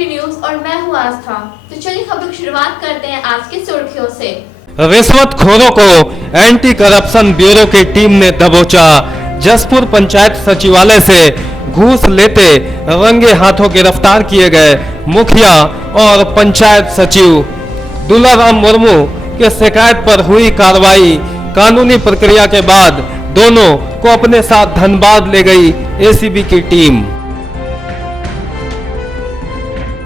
Giridih news और मैं हूँ आस्था। तो चलिए खबर की शुरुआत करते हैं आज की सुर्खियों से। रिश्वतखोरों को एंटी करप्शन ब्यूरो की टीम ने दबोचा। जसपुर पंचायत सचिवालय से घूस लेते रंगे हाथों गिरफ्तार किए गए मुखिया और पंचायत सचिव दुलाराम मुर्मू के शिकायत पर हुई कार्रवाई। कानूनी प्रक्रिया के बाद दोनों को अपने साथ धनबाद ले गई एसीबी की टीम।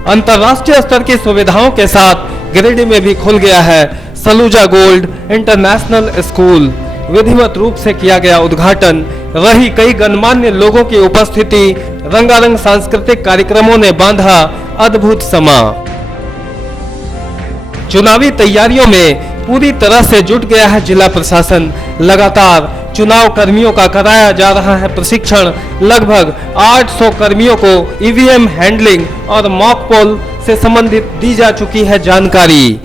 अंतर्राष्ट्रीय स्तर की सुविधाओं के साथ गिरिडीह में भी खुल गया है सलूजा गोल्ड इंटरनेशनल स्कूल। विधिवत रूप से किया गया उद्घाटन, रही कई गणमान्य लोगों की उपस्थिति, रंगारंग सांस्कृतिक कार्यक्रमों ने बांधा अद्भुत समा। चुनावी तैयारियों में पूरी तरह से जुट गया है जिला प्रशासन। लगातार चुनाव कर्मियों का कराया जा रहा है प्रशिक्षण। लगभग 800 कर्मियों को ईवीएम हैंडलिंग और मॉक पोल से संबंधित दी जा चुकी है जानकारी।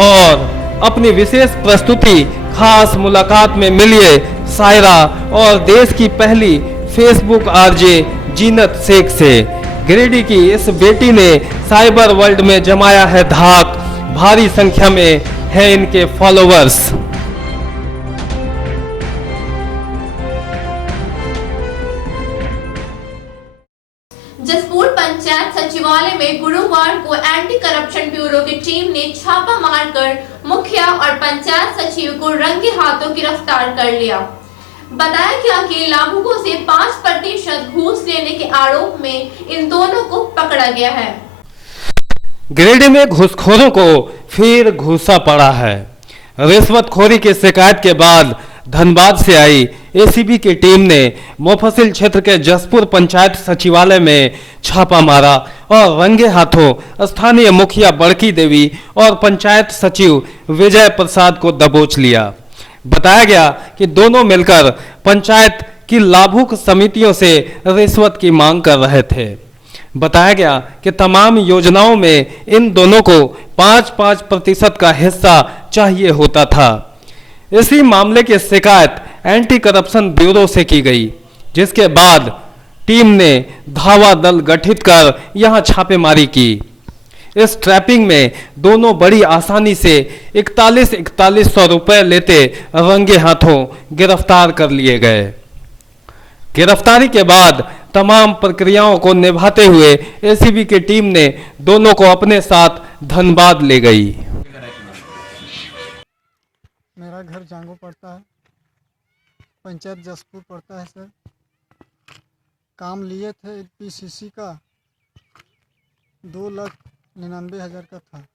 और अपनी विशेष प्रस्तुति खास मुलाकात में मिलिए सायरा और देश की पहली फेसबुक आरजे जीनत शेख से। गिरिडीह की इस बेटी ने साइबर वर्ल्ड में जमाया है धाक। भारी संख्या में है इनके फॉलोवर्स। जसपुर पंचायत सचिवालय में गुरुवार को एंटी करप्शन ब्यूरो की टीम ने छापा मारकर मुखिया और पंचायत सचिव को रंगे हाथों गिरफ्तार कर लिया। बताया गया कि लाभुकों से 5% घूस लेने के आरोप में इन दोनों को पकड़ा गया है। गिरिडीह में घूसखोरों को फिर घूसा पड़ा है। रिश्वतखोरी की शिकायत के बाद धनबाद से आई एसीबी की टीम ने मुफस्सिल क्षेत्र के जसपुर पंचायत सचिवालय में छापा मारा और रंगे हाथों स्थानीय मुखिया बड़की देवी और पंचायत सचिव विजय प्रसाद को दबोच लिया। बताया गया कि दोनों मिलकर पंचायत की लाभुक समितियों से रिश्वत की मांग कर रहे थे। बताया गया कि तमाम योजनाओं में इन दोनों को 5-5% का हिस्सा चाहिए होता था। इसी मामले की शिकायत एंटी करप्शन ब्यूरो से की गई, जिसके बाद टीम ने धावा दल गठित कर यहां छापेमारी की। इस ट्रैपिंग में दोनों बड़ी आसानी से 4100 रुपए लेते रंगे हाथों गिरफ्तार कर लिए गए। गिरफ्तारी के बाद तमाम प्रक्रियाओं को निभाते हुए एसीबी की टीम ने दोनों को अपने साथ धनबाद ले गई। मेरा घर जांगो पड़ता है, पंचायत जसपुर पड़ता है सर। काम लिए थे पीसीसी का 2,99,000 का था।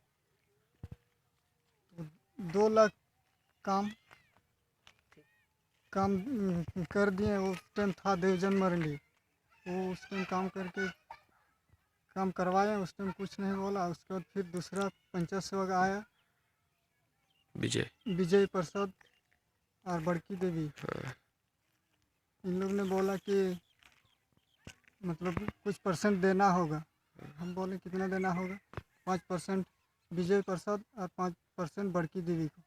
2 लाख काम कर दिए। उस टाइम था देवजन मरली, वो उस टाइम काम करके काम करवाया। उस टाइम कुछ नहीं बोला। उसके बाद फिर दूसरा पंचायत सेवक आया विजय प्रसाद और बड़की देवी। इन लोग ने बोला कि मतलब कुछ % देना होगा। हम बोले कितना देना होगा? 5% विजय प्रसाद और 5% बड़की देवी को।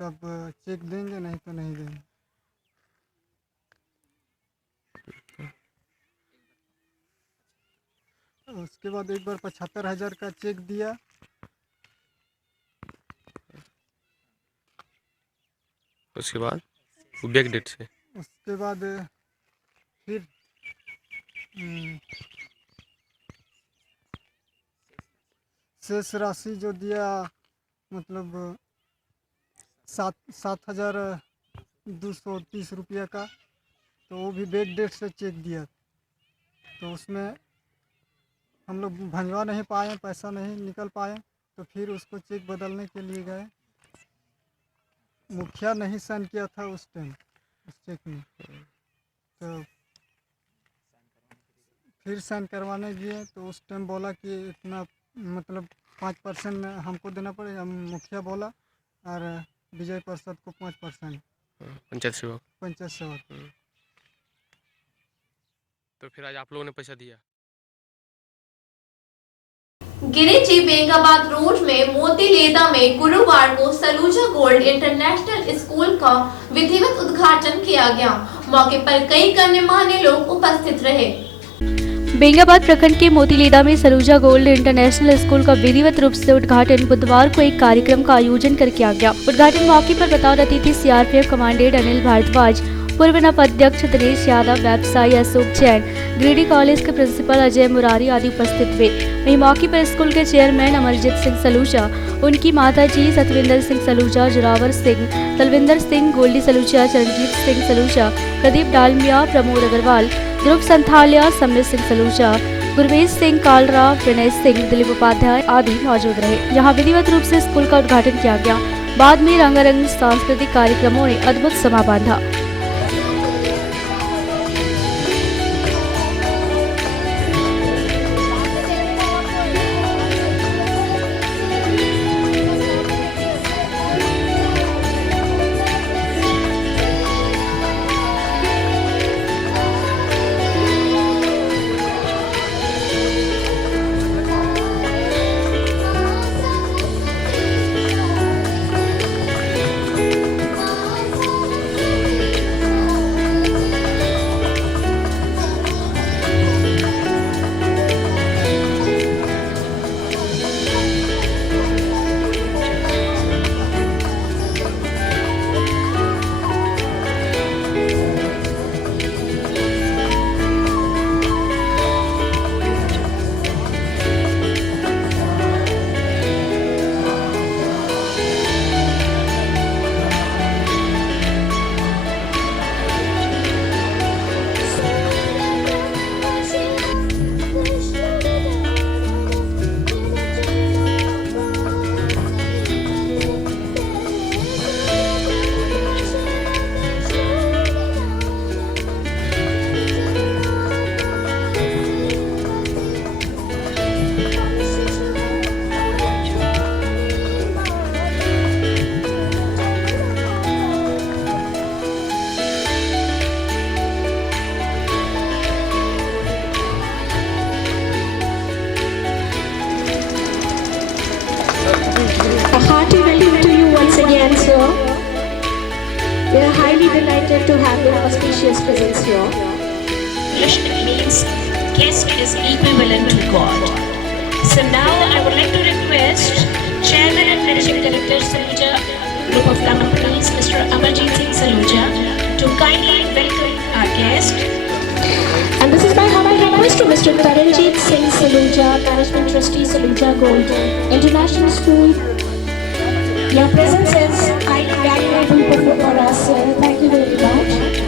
तब चेक देंगे, नहीं तो नहीं देंगे। उसके बाद एक बार 75,000 का चेक दिया। उसके बाद बैक डेट से उसके बाद फिर शेष राशि जो दिया मतलब 7,230 रुपया का, तो वो भी बैक डेट से चेक दिया। तो उसमें हम लोग भंजवा नहीं पाए, पैसा नहीं निकल पाए। तो फिर उसको चेक बदलने के लिए गए। मुखिया नहीं साइन किया था उस टाइम उस चेक में, तो फिर साइन करवाने गए। तो उस टाइम बोला कि इतना मतलब 5% हमको देना पड़ेगा। मुखिया बोला और विजय प्रसाद को 5% पंचायत सेवक। तो फिर आज आप लोगों ने पैसा दिया। गिरिडीह बेंगाबाद रोड में मोतीलेदा में गुरुवार को सलूजा गोल्ड इंटरनेशनल स्कूल का विधिवत उद्घाटन किया गया। मौके पर कई गणमान्य लोग उपस्थित रहे। बेंगाबाद प्रखंड के मोतीलीदा में सलूजा गोल्ड इंटरनेशनल स्कूल का विधिवत रूप से उद्घाटन बुधवार को एक कार्यक्रम का आयोजन कर किया गया। उद्घाटन मौके पर बतौर अतिथि सीआरपीएफ कमांडेंट अनिल भारद्वाज, पूर्व नप अध्यक्ष दिनेश यादव, व्यवसायी अशोक जैन, गिरिडीह कॉलेज के प्रिंसिपल अजय मुरारी आदि उपस्थित हुए। वहीं मौके पर स्कूल के चेयरमैन अमरजीत सिंह सलूजा, उनकी माता जी सतविंदर सिंह सलूजा, जोरावर सिंह, तलविंदर सिंह, गोल्डी सलूजा, चरणजीत सिंह सलूजा, प्रदीप डालमिया, प्रमोद अग्रवाल, ध्रुव संथालिया, सम्मित सिंह सलूजा, गुरवेश सिंह कालरा, विनय सिंह, दिलीप उपाध्याय आदि मौजूद रहे। यहाँ विधिवत रूप से स्कूल का उद्घाटन किया गया। बाद में रंगारंग सांस्कृतिक कार्यक्रमों ने अद्भुत समा बांधा। Hearty welcome to you once again, sir. We are highly delighted to have your auspicious presence here. English means guest is equivalent to God. So now I would like to request Chairman and Managing Director Saluja Group of Companies, Mr. Amarjeet Singh Saluja, to kindly welcome our guest. And this is my humble request to Mr. Taranjeet Singh Saluja, Management Trustee Saluja Gold International School. Your presence is highly valuable for us, sir. Thank you very much.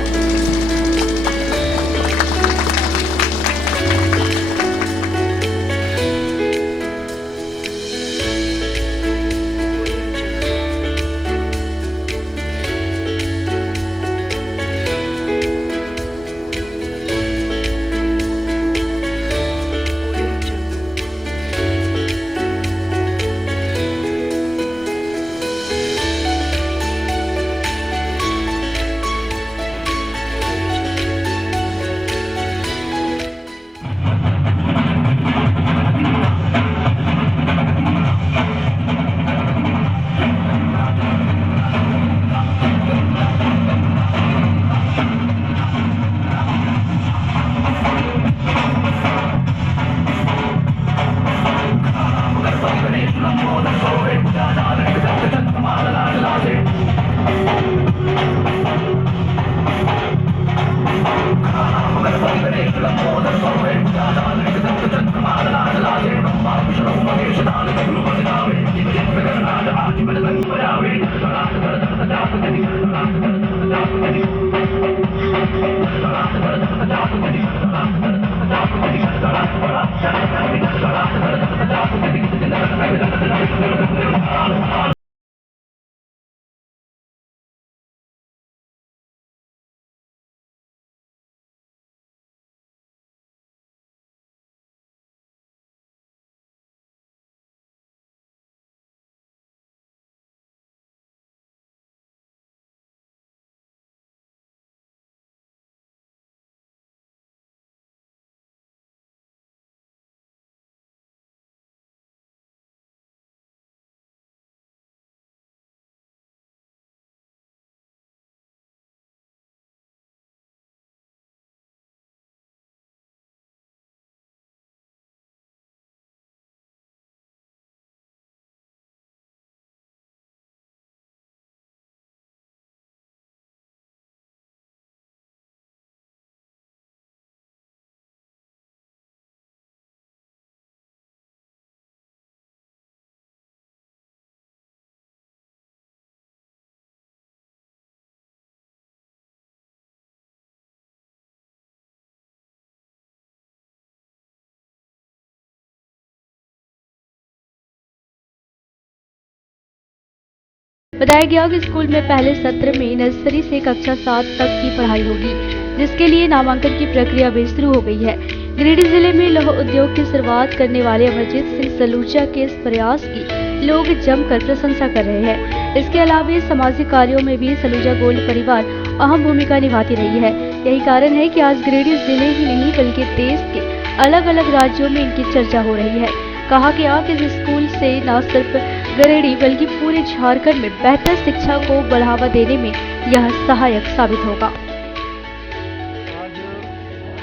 बताया गया कि school में पहले सत्र में nursery से कक्षा 7 तक की पढ़ाई होगी, जिसके लिए नामांकन की प्रक्रिया भी शुरू हो गई है। गिरिडीह जिले में लौह उद्योग की शुरुआत करने वाले अमरजीत सिंह सलूजा के इस प्रयास की लोग जमकर प्रशंसा कर रहे हैं। इसके अलावा सामाजिक कार्यों में भी सलूजा गोल्ड परिवार अहम भूमिका निभाती रही है। यही कारण है कि आज गिरिडीह जिले ही नहीं बल्कि देश के अलग अलग राज्यों में इनकी चर्चा हो रही है। कहा गया कि इस स्कूल से न सिर्फ गिरिडीह बल्कि पूरे झारखंड में बेहतर शिक्षा को बढ़ावा देने में यह सहायक साबित होगा।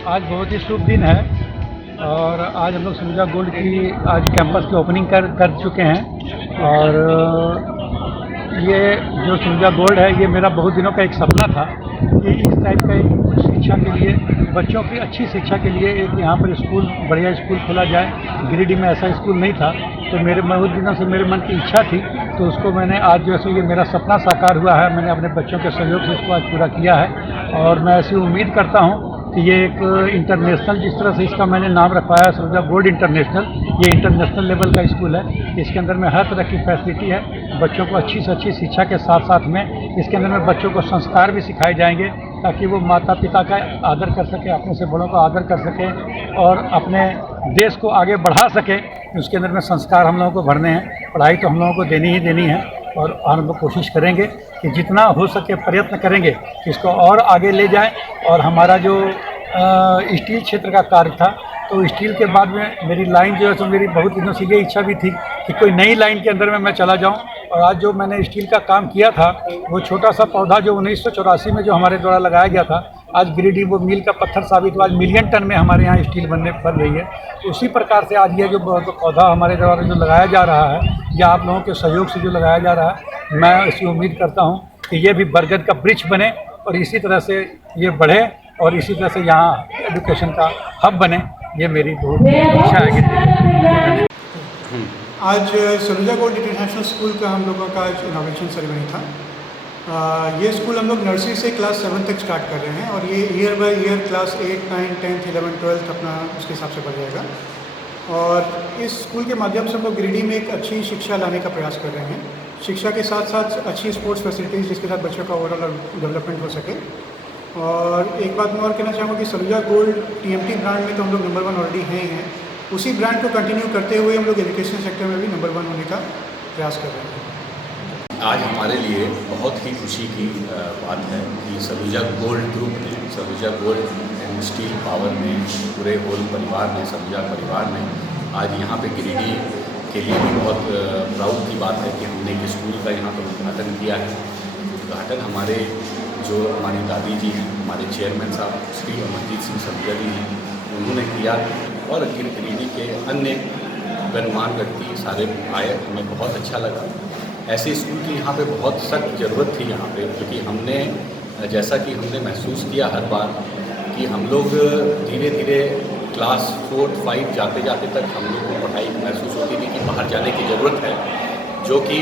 आज बहुत ही शुभ दिन है और आज हम लोग सलूजा गोल्ड की आज कैंपस की ओपनिंग कर चुके हैं। और ये जो सलूजा गोल्ड है, ये मेरा बहुत दिनों का एक सपना था कि इस टाइप का एक शिक्षा के लिए, बच्चों की अच्छी शिक्षा के लिए एक यहाँ पर स्कूल, बढ़िया स्कूल खोला जाए। गिरिडीह में ऐसा स्कूल नहीं था, तो मेरे बहुत दिनों से मेरे मन की इच्छा थी, तो उसको मैंने आज जो है ये मेरा सपना साकार हुआ है। मैंने अपने बच्चों के सहयोग से इसको आज पूरा किया है और मैं ऐसी उम्मीद करता हूँ कि ये एक इंटरनेशनल, जिस तरह से इसका मैंने नाम रखवाया है सलूजा गोल्ड इंटरनेशनल, ये इंटरनेशनल लेवल का स्कूल है। इसके अंदर में हर तरह की फैसिलिटी है। बच्चों को अच्छी से अच्छी शिक्षा के साथ साथ में इसके अंदर में बच्चों को संस्कार भी सिखाए जाएंगे, ताकि वो माता पिता का आदर कर सके, अपने से बड़ों का आदर कर सके और अपने देश को आगे बढ़ा सके। उसके अंदर में संस्कार हम लोगों को भरने हैं। पढ़ाई तो हम लोगों को देनी ही देनी है और हम लोग कोशिश करेंगे कि जितना हो सके प्रयत्न करेंगे कि इसको और आगे ले जाएं। और हमारा जो स्टील क्षेत्र का कार्य था, तो स्टील के बाद में मेरी लाइन जो है तो मेरी बहुत दिनों से ये इच्छा भी थी कि कोई नई लाइन के अंदर में मैं चला जाऊं। और आज जो मैंने स्टील का काम किया था, वो छोटा सा पौधा जो 1984 में जो हमारे द्वारा लगाया गया था, आज गिरिडीह वो मील का पत्थर साबित हुआ। आज मिलियन टन में हमारे यहाँ स्टील बन रही है। उसी प्रकार से आज ये जो पौधा हमारे द्वारा जो लगाया जा रहा है, या आप लोगों के सहयोग से जो लगाया जा रहा है, मैं ऐसी उम्मीद करता हूँ कि ये भी बरगद का वृक्ष बने और इसी तरह से ये बढ़े और इसी तरह से यहाँ एजुकेशन का हब बने। ये मेरी बहुत इच्छा है कि आज सलूजा गोल्ड इंटरनेशनल स्कूल का हम लोगों का आज इनॉग्रेशन सेरेमनी था। ये स्कूल हम लोग नर्सरी से क्लास 7 तक स्टार्ट कर रहे हैं और ये ईयर बाय ईयर क्लास 8, 9, 10, 11, 12 अपना उसके हिसाब से बढ़ जाएगा। और इस स्कूल के माध्यम से हम लोग गिरिडीह में एक अच्छी शिक्षा लाने का प्रयास कर रहे हैं। शिक्षा के साथ साथ अच्छी स्पोर्ट्स फैसिलिटीज़, जिसके साथ बच्चों का ओवरऑल डेवलपमेंट हो सके। और एक बात मैं और कहना चाहूँगा कि सलूजा गोल्ड TMT ब्रांड में तो हम लोग नंबर 1 ऑलरेडी हैं। उसी ब्रांड को कंटिन्यू करते हुए हम लोग एजुकेशन सेक्टर में भी नंबर 1 होने का प्रयास कर रहे हैं। आज हमारे लिए बहुत ही खुशी की बात है कि सलूजा गोल्ड ग्रुप ने, Saluja gold and steel power ने, पूरे होल परिवार ने, सलूजा परिवार ने आज यहाँ पे गिरिडीह के लिए भी बहुत प्राउड की बात है कि हमने एक स्कूल का यहाँ पर उद्घाटन किया है। उद्घाटन हमारे जो हमारी दादी जी हैं, हमारे चेयरमैन साहब श्री अमरजीत सिंह सलूजा जी हैं, उन्होंने किया और गिरिडीह के अन्य गणमान्य व्यक्ति सारे आए। हमें बहुत अच्छा लगा। ऐसे स्कूल की यहाँ पे बहुत सख्त ज़रूरत थी यहाँ पे, क्योंकि हमने जैसा कि हमने महसूस किया हर बार कि हम लोग धीरे धीरे क्लास 4, 5 जाते जाते तक हम लोग को पढ़ाई महसूस होती थी कि बाहर जाने की ज़रूरत है, जो कि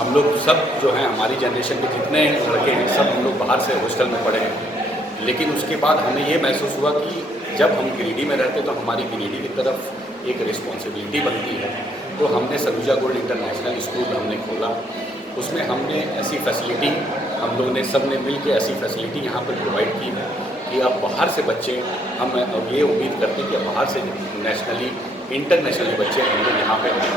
हम लोग सब जो हैं, हमारी जनरेशन के जितने लड़के हैं, सब हम लोग बाहर से हॉस्टल में पढ़े हैं। लेकिन उसके बाद हमें ये महसूस हुआ कि जब हम गिरिडीह में रहते तो हमारी गिरिडीह की तरफ एक रिस्पॉन्सिबिलिटी बनती है। तो हमने सलूजा गोल्ड इंटरनेशनल स्कूल हमने खोला। उसमें हमने ऐसी फैसिलिटी, हम लोगों ने सब ने मिल के ऐसी फैसिलिटी यहाँ पर प्रोवाइड की है कि अब बाहर से बच्चे, हम ये उम्मीद करते हैं कि बाहर से नेशनली, इंटरनेशनली बच्चे हम लोग यहाँ पे आए,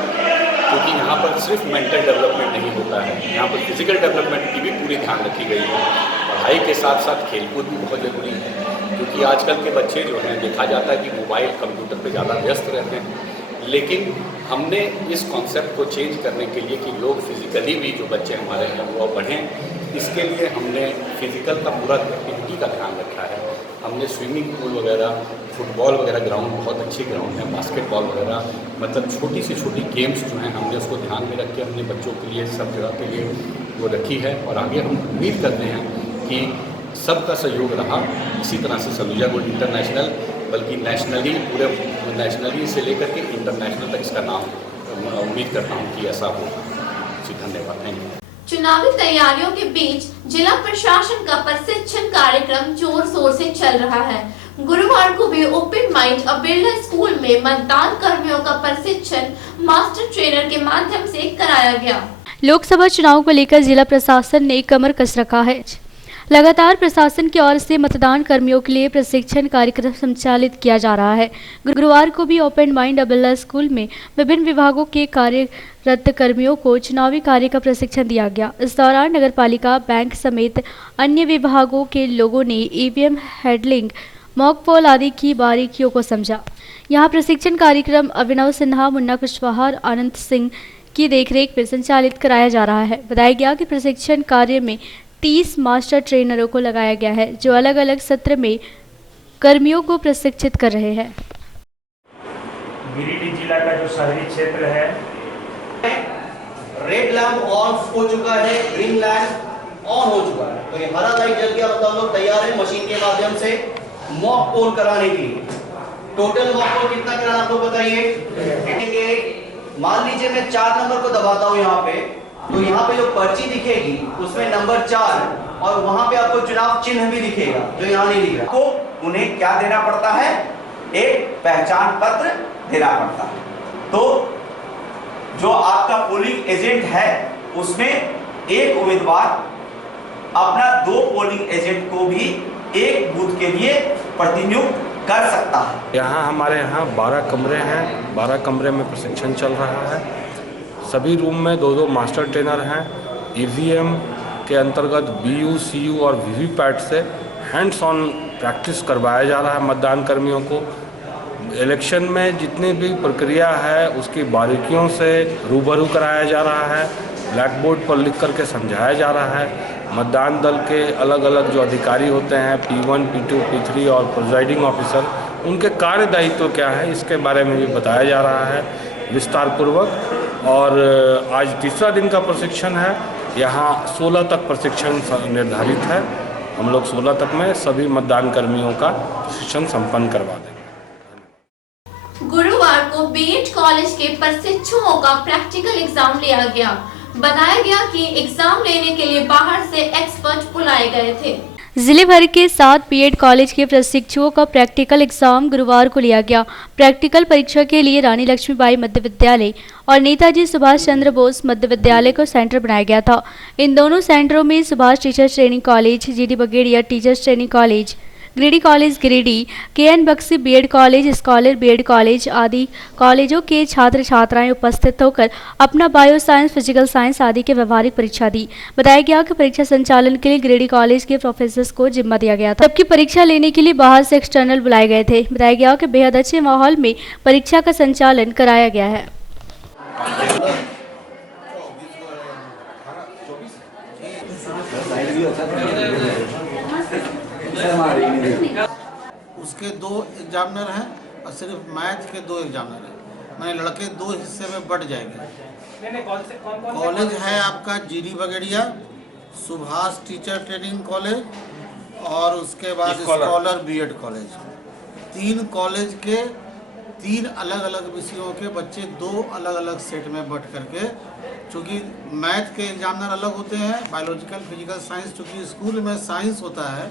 क्योंकि यहाँ पर सिर्फ मेंटल डेवलपमेंट नहीं होता है, यहाँ पर फिजिकल डेवलपमेंट की भी पूरी ध्यान रखी गई है। पढ़ाई के साथ साथ खेलकूद भी बहुत ज़रूरी है, क्योंकि आजकल के बच्चे जो हैं, देखा जाता है कि मोबाइल कंप्यूटर पे ज़्यादा व्यस्त रहते हैं। लेकिन हमने इस कॉन्सेप्ट को चेंज करने के लिए कि लोग फिज़िकली भी जो बच्चे हमारे हैं वो बढ़ें, इसके लिए हमने फिज़िकल का पूरा एक्टिविटी का ध्यान रखा है। हमने स्विमिंग पूल वगैरह, फुटबॉल वगैरह ग्राउंड, बहुत अच्छे ग्राउंड हैं, बास्केटबॉल वगैरह, मतलब छोटी से छोटी गेम्स जो हैं हमने उसको ध्यान में रख के हमने बच्चों के लिए, सब जगह के लिए वो रखी है। और आगे हम उम्मीद करते हैं कि सबका सहयोग रहा। इसी तरह से सलूजा गोल्ड इंटरनेशनल, बल्कि नेशनली, पूरे नेशनली से लेकर के इंटरनेशनल तक इसका नाम, उम्मीद करता हूँ कि ऐसा होगा। जी धन्यवाद। Thank you. चुनावी तैयारियों के बीच जिला प्रशासन का प्रशिक्षण कार्यक्रम जोर शोर से चल रहा है। गुरुवार को भी ओपन माइंड और बिरला स्कूल में मतदान कर्मियों का प्रशिक्षण मास्टर ट्रेनर के माध्यम से कराया गया। लोकसभा चुनाव को लेकर जिला प्रशासन ने कमर कस रखा है। लगातार प्रशासन की ओर से मतदान कर्मियों के लिए प्रशिक्षण कार्यक्रम संचालित किया जा रहा है। गुरुवार को भी ओपन माइंड अब्दुल्ला स्कूल में विभिन्न विभागों के कार्यरत कर्मियों को चुनावी कार्य का प्रशिक्षण दिया गया। इस दौरान नगरपालिका, बैंक समेत अन्य विभागों के लोगों ने ईवीएम हैंडलिंग, मॉक पोल आदि की बारीकियों को समझा। यहाँ प्रशिक्षण कार्यक्रम अभिनव सिन्हा, मुन्ना कुशवाहा और आनंद सिंह की देखरेख में संचालित कराया जा रहा है। बताया गया कि प्रशिक्षण कार्य में 30 मास्टर ट्रेनरों को लगाया गया है, जो अलग अलग सत्र में कर्मियों को प्रशिक्षित कर रहे हैं। गिरिडीह जिला का जो शहरी क्षेत्र है, रेड लैंप ऑफ हो चुका है, ग्रीन लैंप ऑन हो चुका है, तो ये हरा लाइट जल गया, मतलब हम लोग तैयार हैं मशीन के माध्यम से मॉक पोल कराने के लिए। टोटल मॉक पोल कितना कराना आप लोग बताइए। मान लीजिए मैं 4 नंबर को दबाता हूँ यहाँ पे, तो यहाँ पे जो पर्ची दिखेगी उसमें नंबर 4 और वहां पे आपको चुनाव चिन्ह भी दिखेगा जो यहाँ नहीं दिख रहा। को उन्हें क्या देना पड़ता है, एक पहचान पत्र देना पड़ता है। तो जो आपका पोलिंग एजेंट है उसमें एक उम्मीदवार अपना 2 पोलिंग एजेंट को भी एक बूथ के लिए प्रतिनियुक्त कर सकता है। यहाँ हमारे यहाँ 12 कमरे हैं, 12 कमरे में प्रशिक्षण चल रहा है। सभी रूम में 2-2 मास्टर ट्रेनर हैं। ईवीएम के अंतर्गत बीयू, सीयू और वीवीपैट से हैंड्स ऑन प्रैक्टिस करवाया जा रहा है मतदान कर्मियों को। इलेक्शन में जितनी भी प्रक्रिया है उसकी बारीकियों से रूबरू कराया जा रहा है। ब्लैक बोर्ड पर लिख करके समझाया जा रहा है। मतदान दल के अलग अलग जो अधिकारी होते हैं, P1, P2, P3 और प्रिजाइडिंग ऑफिसर, उनके कार्य दायित्व क्या है इसके बारे में भी बताया जा रहा है विस्तार पूर्वक। और आज तीसरा दिन का प्रशिक्षण है। यहाँ 16 तक प्रशिक्षण निर्धारित है। हम लोग 16 तक में सभी मतदान कर्मियों का प्रशिक्षण संपन्न करवा देंगे। गुरुवार को बीएड कॉलेज के प्रशिक्षुओं का प्रैक्टिकल एग्जाम लिया गया। बताया गया कि एग्जाम लेने के लिए बाहर से एक्सपर्ट बुलाए गए थे। जिले भर के 7 बीएड कॉलेज के प्रशिक्षुओं का प्रैक्टिकल एग्जाम गुरुवार को लिया गया। प्रैक्टिकल परीक्षा के लिए रानी लक्ष्मीबाई मध्य विद्यालय और नेताजी सुभाष चंद्र बोस मध्य विद्यालय को सेंटर बनाया गया था। इन दोनों सेंटरों में Subhash teachers training college, GD बगेड़िया teachers training college, Giridih college Giridih, KN Bakshi BEd college, scholar BEd college आदि कॉलेजों के छात्र छात्राएं उपस्थित होकर अपना बायो साइंस, फिजिकल साइंस आदि के व्यवहारिक परीक्षा दी। बताया गया कि परीक्षा संचालन के लिए गिरिडीह कॉलेज के प्रोफेसर्स को जिम्मा दिया गया था, जबकि परीक्षा लेने के लिए बाहर से एक्सटर्नल बुलाए गए थे। बताया गया कि बेहद अच्छे माहौल में परीक्षा का संचालन कराया गया है। उसके 2 एग्जामिनर हैं और सिर्फ मैथ के 2 एग्जामिनर हैं। मैंने लड़के 2 हिस्से में बट जाएंगे। कॉलेज है आपका जीडी बगेड़िया, सुभाष टीचर ट्रेनिंग कॉलेज और उसके बाद स्कॉलर बीएड कॉलेज। 3 कॉलेज के 3 अलग अलग विषयों के बच्चे 2 अलग अलग सेट में बट करके, चूँकि मैथ के एग्जामिनर अलग होते हैं, बायोलॉजिकल, फिजिकल साइंस, चूँकि स्कूल में साइंस होता है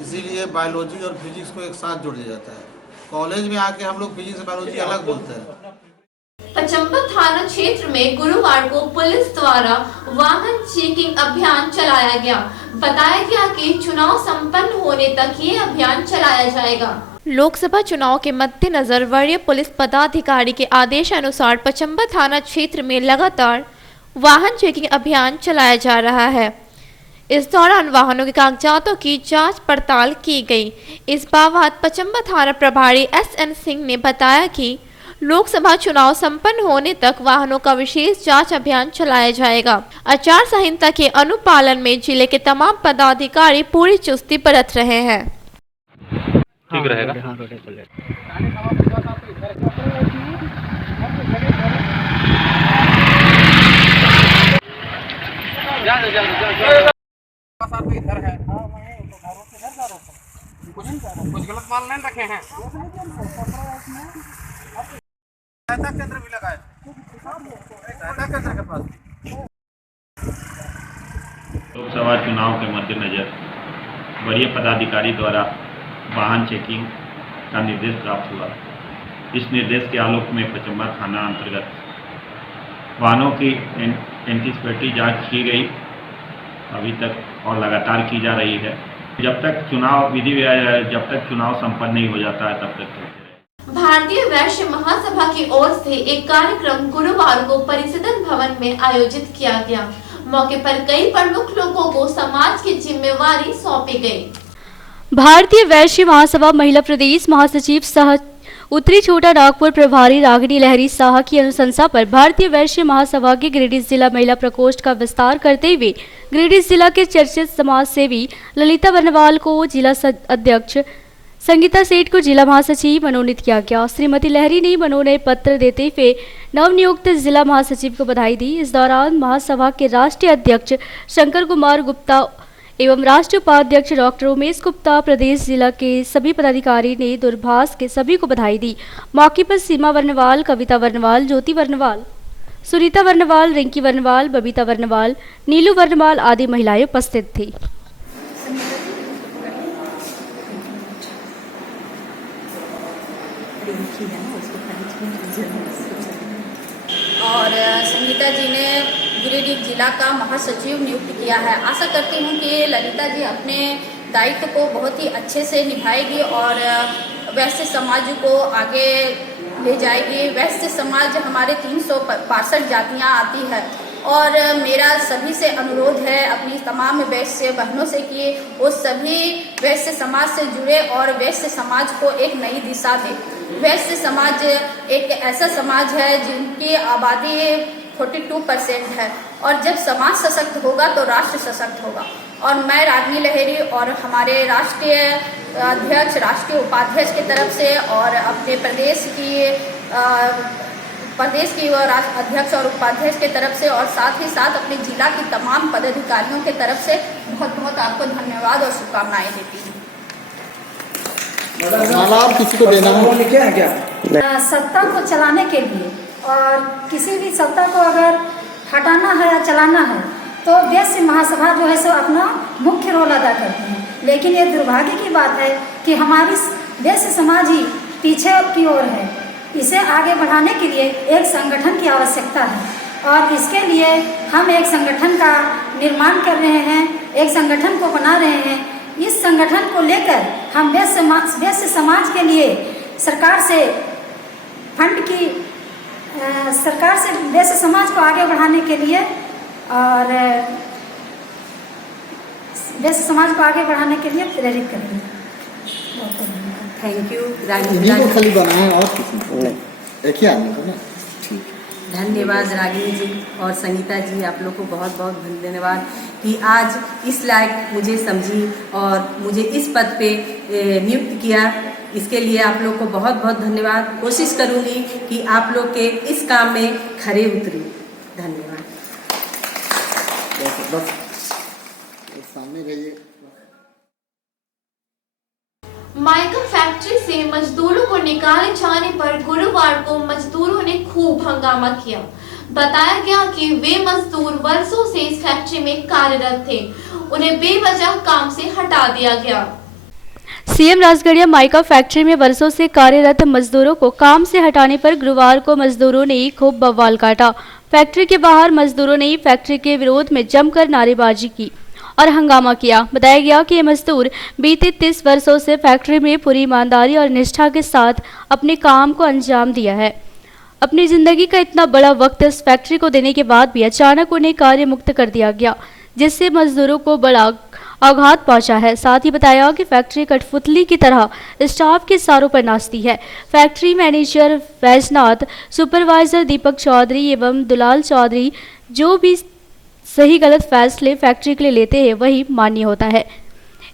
इसीलिए बायोलॉजी और फिजिक्स को एक साथ जोड़ दिया जाता है। कॉलेज में आके हम लोग फिजिक्स और बायोलॉजी अलग बोलते हैं। पचम्बर थाना क्षेत्र में गुरुवार को पुलिस द्वारा वाहन चेकिंग अभियान चलाया गया। बताया गया कि चुनाव संपन्न होने तक ये अभियान चलाया जाएगा। लोकसभा चुनाव के मद्देनजर वरीय पुलिस पदाधिकारी के आदेश अनुसार पचम्बर थाना क्षेत्र में लगातार वाहन चेकिंग अभियान चलाया जा रहा है। इस दौरान वाहनों के कागजातों की जांच पड़ताल की गई। इस बाबत पचम्बर थाना प्रभारी SN सिंह ने बताया कि लोकसभा चुनाव संपन्न होने तक वाहनों का विशेष जांच अभियान चलाया जाएगा। आचार संहिता के अनुपालन में जिले के तमाम पदाधिकारी पूरी चुस्ती बरत रहे हैं। ठीक रहेगा। इधर है कुछ गलत माल नहीं रखे हैं। सहायता केंद्र भी लगाए, सहायता केंद्र के पास। लोकसभा चुनाव के मद्देनजर वरीय पदाधिकारी द्वारा वाहन चेकिंग का निर्देश प्राप्त हुआ। इस निर्देश के आलोक में पचम्बर थाना अंतर्गत वाहनों की एंटीसिपेटरी जांच की गई अभी तक और लगातार की जा रही है। जब तक चुनाव संपन्न नहीं हो जाता है तब तक चलते रहेगा। भारतीय वैश्य महासभा की ओर से एक कार्यक्रम गुरुवार को परिसदन भवन में आयोजित किया गया। मौके पर कई प्रमुख लोगों को समाज की जिम्मेवारी सौंपी गई। भारतीय वैश्य महासभा महिला प्रदेश महासचिव सह उत्तरी छोटा नागपुर प्रभारी रागिनी लहरी साहा की अनुशंसा पर भारतीय वैश्य महासभा के गिरिडीह जिला महिला प्रकोष्ठ का विस्तार करते हुए गिरिडीह जिला के चर्चित समाज सेवी ललिता वर्णवाल को जिला अध्यक्ष, संगीता सेठ को जिला महासचिव मनोनीत किया गया। श्रीमती लहरी ने मनोनयन पत्र देते हुए नवनियुक्त जिला महासचिव को बधाई दी। इस दौरान महासभा के राष्ट्रीय अध्यक्ष शंकर कुमार गुप्ता एवं राष्ट्रीय उपाध्यक्ष डॉक्टर उमेश गुप्ता, प्रदेश जिला के सभी पदाधिकारी ने दूरभाष के सभी को बधाई दी। मौके पर सीमा वर्णवाल, कविता वर्णवाल, ज्योति वर्णवाल, सुनीता वर्णवाल, रिंकी वर्णवाल, बबीता वर्णवाल, नीलू वर्णवाल आदि महिलाएं उपस्थित थी। और संगीता जी ने गिरिडीह जिला का महासचिव नियुक्त किया है। आशा करती हूँ कि ललिता जी अपने दायित्व को बहुत ही अच्छे से निभाएगी और वैश्य समाज को आगे ले जाएगी। वैश्य समाज हमारे 365 जातियाँ आती है और मेरा सभी से अनुरोध है अपनी तमाम वैश्य बहनों से कि वो सभी वैश्य समाज से जुड़े और वैश्य समाज को एक नई दिशा दें। वैश्य समाज एक ऐसा समाज है जिनकी आबादी 42% है और जब समाज सशक्त होगा तो राष्ट्र सशक्त होगा। और मैं रागिनी लहरी और हमारे राष्ट्रीय अध्यक्ष, राष्ट्रीय उपाध्यक्ष की तरफ से और अपने प्रदेश की अध्यक्ष और उपाध्यक्ष की तरफ से और साथ ही साथ अपने जिला की तमाम पदाधिकारियों की तरफ से बहुत बहुत आपको धन्यवाद और शुभकामनाएं देती हूँ। किसी को देना है क्या? सत्ता को चलाने के लिए और किसी भी सत्ता को अगर हटाना है या चलाना है तो वैश्य महासभा जो है सो अपना मुख्य रोल अदा करती है। लेकिन ये दुर्भाग्य की बात है कि हमारी वैश्य समाज ही पीछे की ओर है। इसे आगे बढ़ाने के लिए एक संगठन की आवश्यकता है और इसके लिए हम एक संगठन का निर्माण कर रहे हैं, एक संगठन को बना रहे हैं। इस संगठन को लेकर हम वैश्य समाज के लिए सरकार से वैश्य समाज को आगे बढ़ाने के लिए और वैश्य समाज को आगे बढ़ाने के लिए प्रेरित करेंगे। थैंक यू रागिनी को खाली बनाया और किसी नहीं, एक ही आदमी को ना। ठीक, धन्यवाद रागिनी जी और संगीता जी, आप लोग को बहुत बहुत धन्यवाद कि आज इस लायक मुझे समझी और मुझे इस पद पे नियुक्त किया। इसके लिए आप लोग को बहुत बहुत धन्यवाद। कोशिश करूँगी कि आप लोग के इस काम में खरे उतरूँ। धन्यवाद। बस सामने रहिए। माइका फैक्ट्री से मजदूरों को निकाले जाने पर गुरुवार को मजदूरों ने खूब हंगामा किया। बताया गया कि वे मजदूर वर्षों से इस फैक्ट्री में कार्यरत थे, उन्हें बेवजह काम से हटा दिया गया। सीएम राजगढ़िया माइका फैक्ट्री में वर्षों से कार्यरत मजदूरों को काम से हटाने पर गुरुवार को मजदूरों ने खूब बवाल काटा। फैक्ट्री के बाहर मजदूरों ने फैक्ट्री के विरोध में जमकर नारेबाजी की और हंगामा किया। बताया गया कि ये मजदूर बीते 30 वर्षों से फैक्ट्री में पूरी ईमानदारी और निष्ठा के साथ अपने काम को अंजाम दिया है। अपनी जिंदगी का इतना बड़ा वक्त इस फैक्ट्री को देने के बाद भी अचानक उन्हें कार्य मुक्त कर दिया गया, जिससे मजदूरों को बड़ा आघात पहुंचा है। साथ ही बताया कि फैक्ट्री कठपुतली की तरह स्टाफ के इशारों पर नाचती है। Factory manager Vaijnath, supervisor Deepak Chaudhary एवं दुलाल चौधरी जो भी सही गलत फैसले फैक्ट्री के लिए लेते हैं वही मान्य होता है।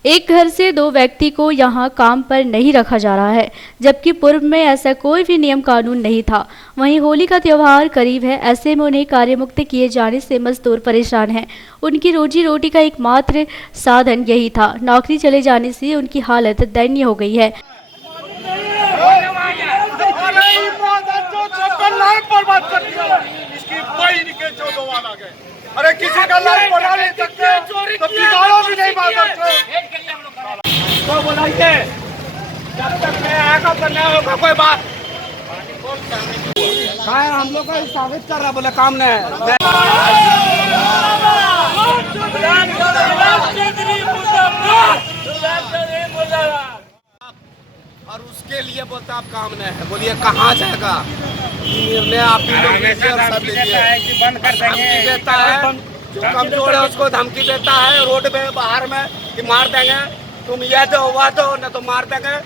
एक घर से 2 व्यक्ति को यहाँ काम पर नहीं रखा जा रहा है, जबकि पूर्व में ऐसा कोई भी नियम कानून नहीं था। वहीं होली का त्यौहार करीब है, ऐसे में उन्हें कार्यमुक्त किए जाने से मजदूर परेशान हैं। उनकी रोजी रोटी का एकमात्र साधन यही था। नौकरी चले जाने से उनकी हालत दयनीय हो गई है। अरे किसी का लाइफ बना नहीं सकते तो किसानों भी नहीं मार सकते तो बुलाइए, जब तक मैं आएगा तो नहीं होगा कोई बात। कहा है हम लोग को साबित कर रहा, बोले काम नहीं है। और उसके लिए बोलता आप काम नहीं है, बोलिए कहाँ जाएगा निर्णय आप ही लोग लीजिए और सब लीजिए। धमकी देता है, जो कमजोर है उसको धमकी देता है रोड पे बाहर में कि मार देंगे, तुम ये दो वह दो, न तो मार देंगे,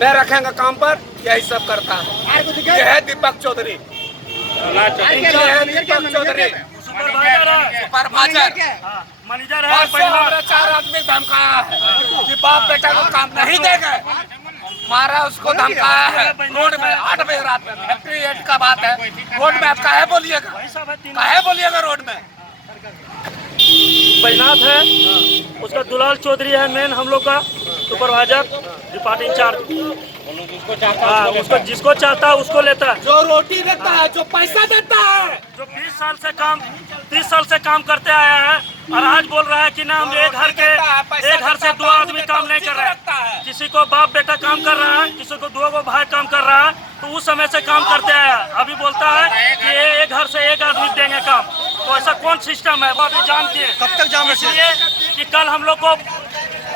मैं रखेंगे काम पर। यही सब करता है। ये है दीपक चौधरी, दीपक चौधरी सुपरवाइजर मैनेजर है। 4 आदमी धमकाया है कि बाप बेटा को काम नहीं देंगे, मारा उसको धमकाया है रोड में 8 बजे रात में। फैक्ट्री 8 का बात है, रोड में आप काहे बोलिएगा रोड में। बैनाथ है, उसका दुलाल चौधरी है मेन हम लोग का सुपरवाइजर, डिपार्ट इंचार्ज। उसको जिसको चाहता है उसको लेता है, जो रोटी देता है, जो पैसा देता है, जो 30 साल से काम करते आया है और आज बोल रहा है कि ना हम एक घर से 2 आदमी काम नहीं कर रहे हैं। किसी को बाप बेटा काम कर रहा है, किसी को 2 भाई काम कर रहा है, तो उस समय से काम करते आया। अभी बोलता है कि एक घर से 1 आदमी देंगे काम, तो ऐसा कौन सिस्टम है वो अभी जानते हैं। कब तक जाम? इसलिए कि कल हम लोग को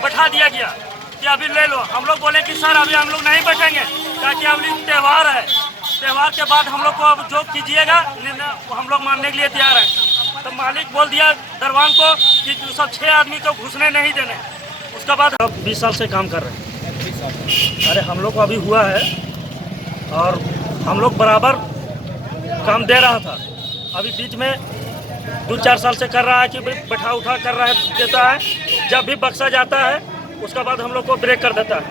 बैठा दिया गया कि अभी ले लो। हम लोग बोले कि सर अभी हम लोग नहीं बैठेंगे, ताकि अभी त्यौहार है, त्यौहार के बाद हम लोग को अब जो कीजिएगा हम लोग मानने के लिए तैयार हैं। तो मालिक बोल दिया दरवान को कि सब 6 आदमी को घुसने नहीं देने। उसके बाद अब 20 साल से काम कर रहे हैं। अरे हम लोग को अभी हुआ है और हम लोग बराबर काम दे रहा था। अभी बीच में 2-4 साल से कर रहा है कि बैठा उठा कर रहा है, देता है। जब भी बक्सा जाता है उसके बाद हम लोग को ब्रेक कर देता है,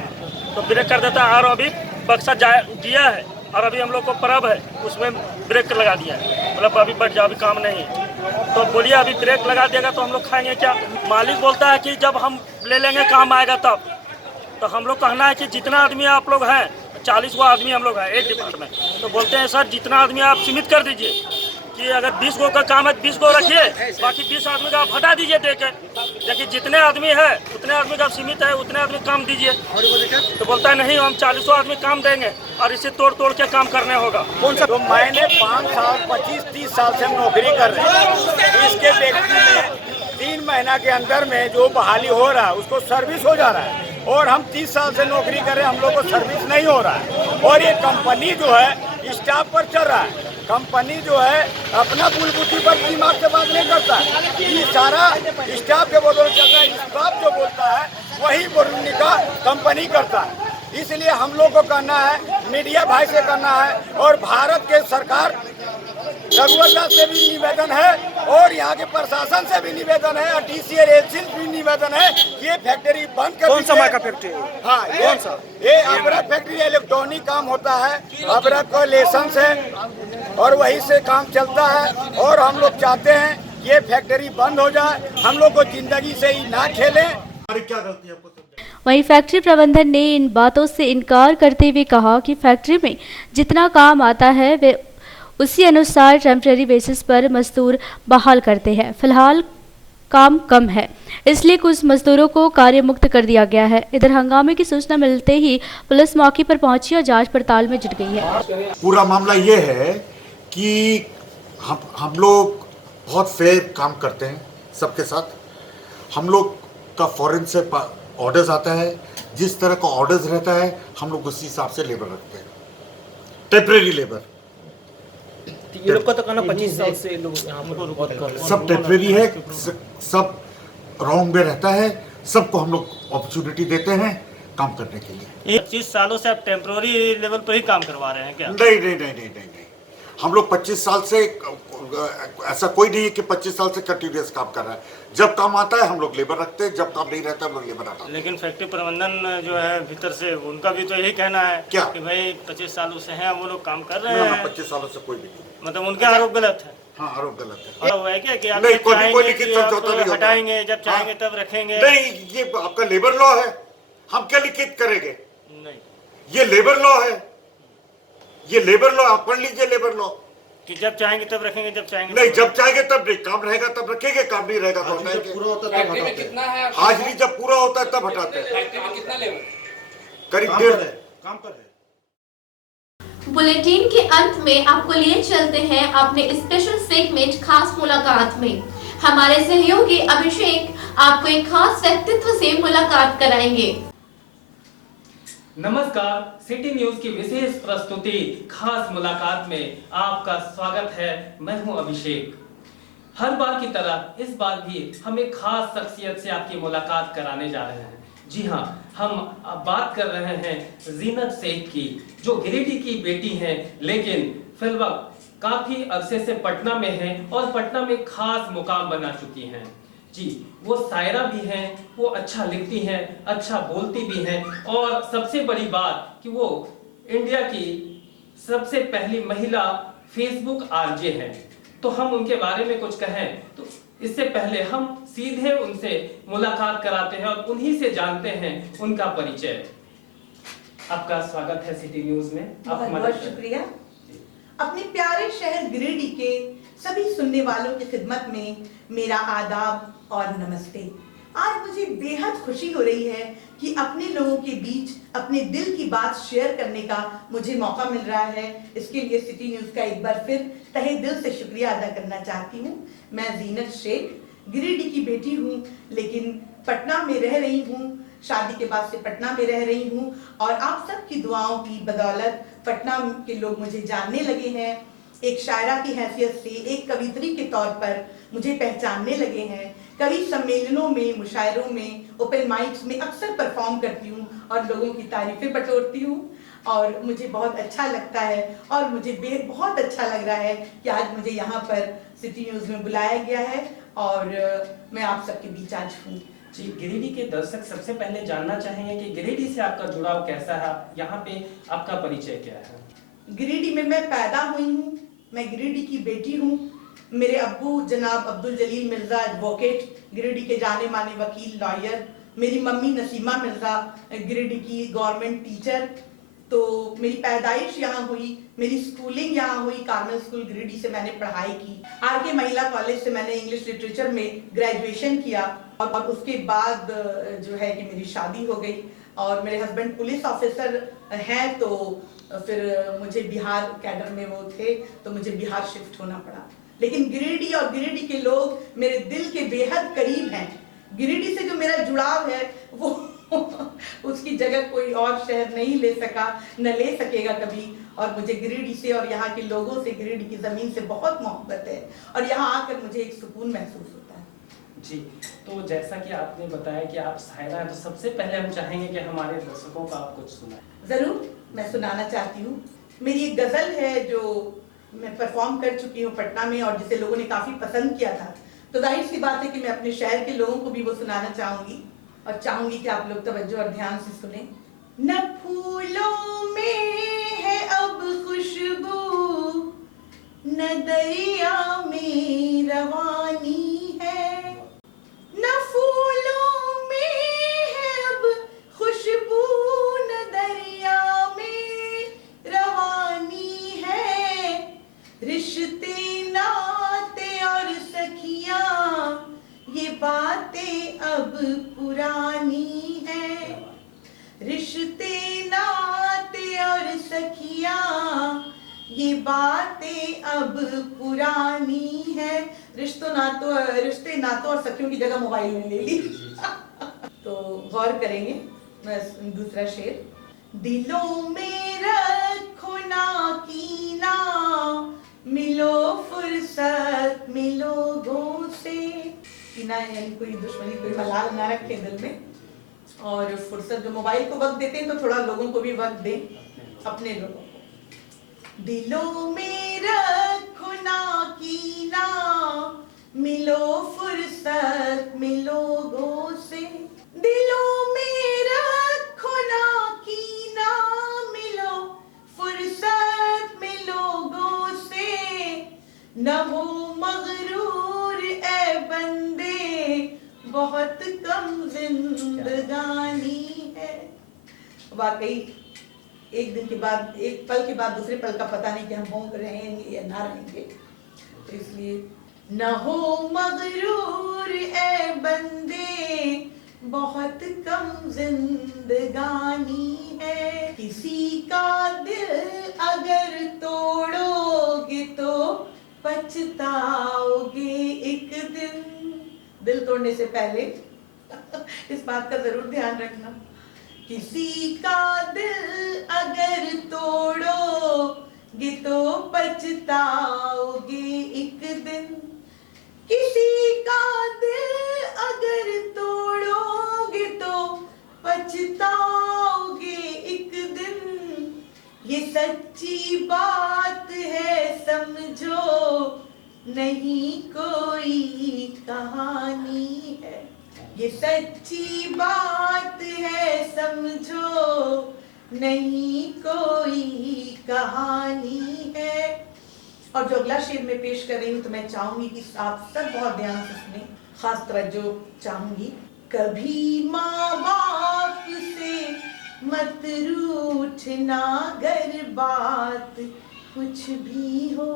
तो ब्रेक कर देता है। और अभी बक्सा दिया है और अभी हम लोग को पर्व है, उसमें ब्रेक लगा दिया है, मतलब अभी बैठ जाओ, अभी काम नहीं। तो बोलिए अभी ब्रेक लगा देगा तो हम लोग खाएंगे क्या? मालिक बोलता है कि जब हम ले लेंगे काम आएगा तब। तो हम लोग कहना है कि जितना आदमी आप लोग हैं, 40 आदमी हम लोग हैं एक डिपार्टमेंट में, तो बोलते हैं सर जितना आदमी आप सीमित कर दीजिए कि अगर 20 गो का काम है 20 गो रखिए, बाकी 20 आदमी का आप हटा दीजिए देके। लेकिन जितने आदमी है उतने आदमी का सीमित है, उतने आदमी काम दीजिए। तो बोलता है नहीं हम 40 आदमी काम देंगे और इसे तोड़ के काम करने होगा। कौन सा? तो मैंने 5 साल 25-30 साल से हम नौकरी कर रहे हैं। इसके व्यक्ति में 3 महीना के अंदर में जो बहाली हो रहा है उसको सर्विस हो जा रहा है, और हम 30 साल से नौकरी कर रहे हैं, हम लोग को सर्विस नहीं हो रहा है। और ये कंपनी जो है स्टाफ पर चल रहा है। कंपनी जो है अपना बुलबुद्धि पर दिमाग से बात नहीं करता है, ये सारा स्टाफ के बदौलत चल रहा है। स्टाफ जो बोलता है वही बोलने का कंपनी करता है। इसलिए हम लोग को करना है, मीडिया भाई से करना है, और भारत के सरकार रघुवर दास से भी निवेदन है, और यहाँ के प्रशासन से भी निवेदन है, और DCL से भी निवेदन है कि ये फैक्ट्री बंद कर। कौन समय का फैक्ट्री? हाँ, कौन सा? ये अबरक फैक्ट्री इलेक्ट्रॉनिक काम होता है, अबरक का लाइसेंस है और वही से काम चलता है। और हम लोग चाहते हैं कि ये फैक्ट्री बंद हो जाए, हम लोग को जिंदगी से ही ना खेलें। क्या गलती है? वहीं फैक्ट्री प्रबंधन ने इन बातों से इनकार करते हुए कहा कि फैक्ट्री में जितना काम आता है वे उसी अनुसार टेम्परेरी बेसिस पर मजदूर बहाल करते हैं। फिलहाल काम कम है, इसलिए कुछ मजदूरों को कार्य मुक्त कर दिया गया है। इधर हंगामे की सूचना मिलते ही पुलिस मौके पर पहुंची और जांच पड़ताल में जुट गई है। पूरा मामला ये है कि हम लोग बहुत फेयर काम करते हैं सबके साथ। हम लोग का फॉरेन से ऑर्डर्स आता है, जिस तरह का ऑर्डर्स रहता है हम लोग उसी हिसाब से लेबर रखते हैं, टेम्परेरी लेबर। ये लोग का तो कहना 25 साल से लोग यहाँ पर सब टेम्परेरी है, सब रॉन्ग में रहता है, सबको हम लोग अपॉर्चुनिटी देते हैं काम करने के लिए। 25 सालों से आप टेम्पररी लेवल पर ही काम करवा रहे हैं क्या? नहीं, हम लोग 25 साल से, ऐसा कोई नहीं है कि 25 साल से कंटिन्यूस काम कर रहा है। जब काम आता है हम लोग लेबर रखते हैं, जब काम नहीं रहता हम लोग लेबर हटाते हैं। लेकिन फैक्ट्री प्रबंधन जो है भीतर से उनका भी तो यही कहना है क्या कि भाई 25 सालों से हैं वो लोग काम कर रहे हैं। 25 सालों से कोई नहीं, मतलब उनके आरोप गलत है। हाँ, आरोप गलत है। हुआ है क्या कि आप नहीं, कोई चाहेंगे लिखित कि समझौता आप नहीं होता। हटाएंगे, जब चाहेंगे तब रखेंगे? नहीं, ये आपका लेबर लॉ है, हम क्या लिखित करेंगे? नहीं, ये लेबर लॉ है, ये लेबर लॉ, आप पढ़ लीजिए लेबर लॉ कि जब चाहेंगे तब रखेंगे, जब चाहेंगे नहीं, जब चाहेंगे तब नहीं। काम रहेगा तब रखेंगे, काम नहीं रहेगा तो हटाएंगे। हाजिरी जब पूरा होता है तब हटाते हैं। करीब 1.5 काम पर है। बुलेटिन के अंत में आपको लिए चलते हैं अपने स्पेशल सेगमेंट खास मुलाकात में। हमारे सहयोगी अभिषेक आपको एक खास व्यक्तित्व से मुलाकात कराएंगे। नमस्कार, सिटी न्यूज की विशेष प्रस्तुति खास मुलाकात में आपका स्वागत है। मैं हूं अभिषेक। हर बार की तरह इस बार भी हम एक खास शख्सियत से आपकी मुलाकात कराने जा रहे हैं। जी हाँ, हम बात कर रहे हैं जीनत शेख की, जो गिरिडीह की बेटी हैं, लेकिन फिलहाल काफी अरसे से पटना में हैं और पटना में खास मुकाम बना चुकी हैं। जी, वो शायरा भी हैं, वो अच्छा लिखती हैं, अच्छा बोलती भी हैं और सबसे बड़ी बात कि वो इंडिया की सबसे पहली महिला फेसबुक आरजे हैं। तो हम उनके बारे में कुछ कहें तो इससे पहले हम सीधे उनसे मुलाकात कराते हैं और उन्हीं से जानते हैं उनका परिचय। आपका स्वागत है सिटी न्यूज में। बहुत शुक्रिया। अपने प्यारे शहर गिरिडीह के सभी सुनने वालों की खिदमत में मेरा आदाब और नमस्ते। आज मुझे बेहद खुशी हो रही है कि अपने लोगों के बीच अपने दिल की बात शेयर करने का मुझे मौका मिल रहा है। इसके लिए सिटी न्यूज का एक बार फिर तहे दिल से शुक्रिया अदा करना चाहती हूँ। मैं जीनत शेख गिरिडीह की बेटी हूँ, लेकिन पटना में रह रही हूँ। शादी के बाद से पटना में रह रही हूँ और आप सबकी दुआओं की बदौलत पटना के लोग मुझे जानने लगे हैं। एक शायरा की हैसियत से, एक कवित्री के तौर पर मुझे पहचानने लगे हैं। कवि सम्मेलनों में, मुशायरों में, ओपन माइक्स में अक्सर परफॉर्म करती हूँ और लोगों की तारीफें बटोरती हूँ और मुझे बहुत अच्छा लगता है और मुझे बहुत अच्छा लग रहा है कि आज मुझे यहाँ पर सिटी न्यूज़ में बुलाया गया है और मैं आप सबके बीच आज हूँ। जी, गिरिडीह के दर्शक सबसे पहले जानना चाहेंगे कि गिरिडीह से आपका जुड़ाव कैसा है, यहाँ पे आपका परिचय क्या है? गिरिडीह में मैं पैदा हुई हूँ। मैं गिरिडीह की बेटी हूँ। मेरे अब्बू जनाब अब्दुल जलील मिर्जा एडवोकेट, गिरिडीह के जाने माने वकील, लॉयर। मेरी मम्मी नसीमा मिर्जा, गिरिडीह की गवर्नमेंट टीचर। तो मेरी पैदाइश यहाँ हुई, मेरी स्कूलिंग यहाँ हुई। कार्मल स्कूल गिरिडीह से मैंने पढ़ाई की। आरके महिला कॉलेज से मैंने इंग्लिश लिटरेचर में ग्रेजुएशन किया और उसके बाद जो है कि मेरी शादी हो गई और मेरे हस्बैंड पुलिस ऑफिसर हैं, तो फिर मुझे बिहार कैडर में वो थे, तो मुझे बिहार शिफ्ट होना पड़ा। लेकिन गिरिडीह और गिरिडीह के लोग मेरे दिल के बेहद करीब हैं। गिरिडीह से जो मेरा जुड़ाव है वो उसकी जगह कोई और शहर नहीं ले सका, न ले सकेगा कभी। और मुझे गिरिडीह से और यहाँ के लोगों से, गिरिडीह की ज़मीन से बहुत मोहब्बत है और यहाँ आकर मुझे एक सुकून महसूस होता है। जी, तो जैसा कि आपने बताया कि आप शायरा हैं, तो सबसे पहले हम चाहेंगे कि हमारे दर्शकों को आप कुछ सुनाएं। ज़रूर, मैं सुनाना चाहती हूँ। मेरी एक गज़ल है जो मैं परफॉर्म कर चुकी हूँ पटना में और जिसे लोगों ने काफ़ी पसंद किया था। तो जाहिर सी बात है कि मैं अपने शहर के लोगों को भी वो सुनाना चाहूँगी और चाहूँगी कि आप लोग तवज्जो और ध्यान से सुने। न फूलों में है अब खुशबू, न दरिया में रवानी है। न फूलों में है अब खुशबू, न दरिया में रवानी है। रिश्ते नाते और सखियां ये बातें अब पुरानी है। रिश्ते नाते और सखियां ये बातें अब पुरानी है। रिश्ते नातों और सखियों की जगह मोबाइल में ले ली। तो गौर करेंगे। मैं दूसरा शेर। दिलों में रखो ना कीना, मिलो फुर्सत मिलो गो से। कीना यानी कोई दुश्मनी, कोई मलाल ना रखे दिल में। और फुर्सत, जो मोबाइल को वक्त देते हैं तो थोड़ा लोगों को भी वक्त दें, अपने लोगों को। दिलों में रखो ना कीना, मिलो फुर्सत मिलो गो से। दिलों में रखो ना कीना, मिलो फुर्सत मिलो गो से। न हो मगरूर ए बंदे, बहुत कम जिंदगानी है। वाकई एक दिन के बाद, एक पल के बाद दूसरे पल का पता नहीं कि हम होंगे, रहेंगे या ना रहेंगे। तो इसलिए न हो मगरूर ए बंदे, बहुत कम जिंदगानी है। किसी का दिल अगर तोड़ोगे तो पछताओगे एक दिन। दिल तोड़ने से पहले इस बात का जरूर ध्यान रखना। किसी का दिल अगर तोड़ोगे तो पछताओगे एक दिन। किसी का दिल अगर तोड़ोगे तो पछताओगे एक दिन। ये सच्ची बात है समझो, नहीं कोई कहानी है। ये सच्ची बात है समझो, नहीं कोई कहानी है। और जो अगला शेर मैं पेश कर रही हूँ तो मैं चाहूंगी कि आप सब बहुत ध्यान से सुने, खास तवज्जो चाहूंगी। कभी माँ बाप से मत रूठना गर बात कुछ भी हो।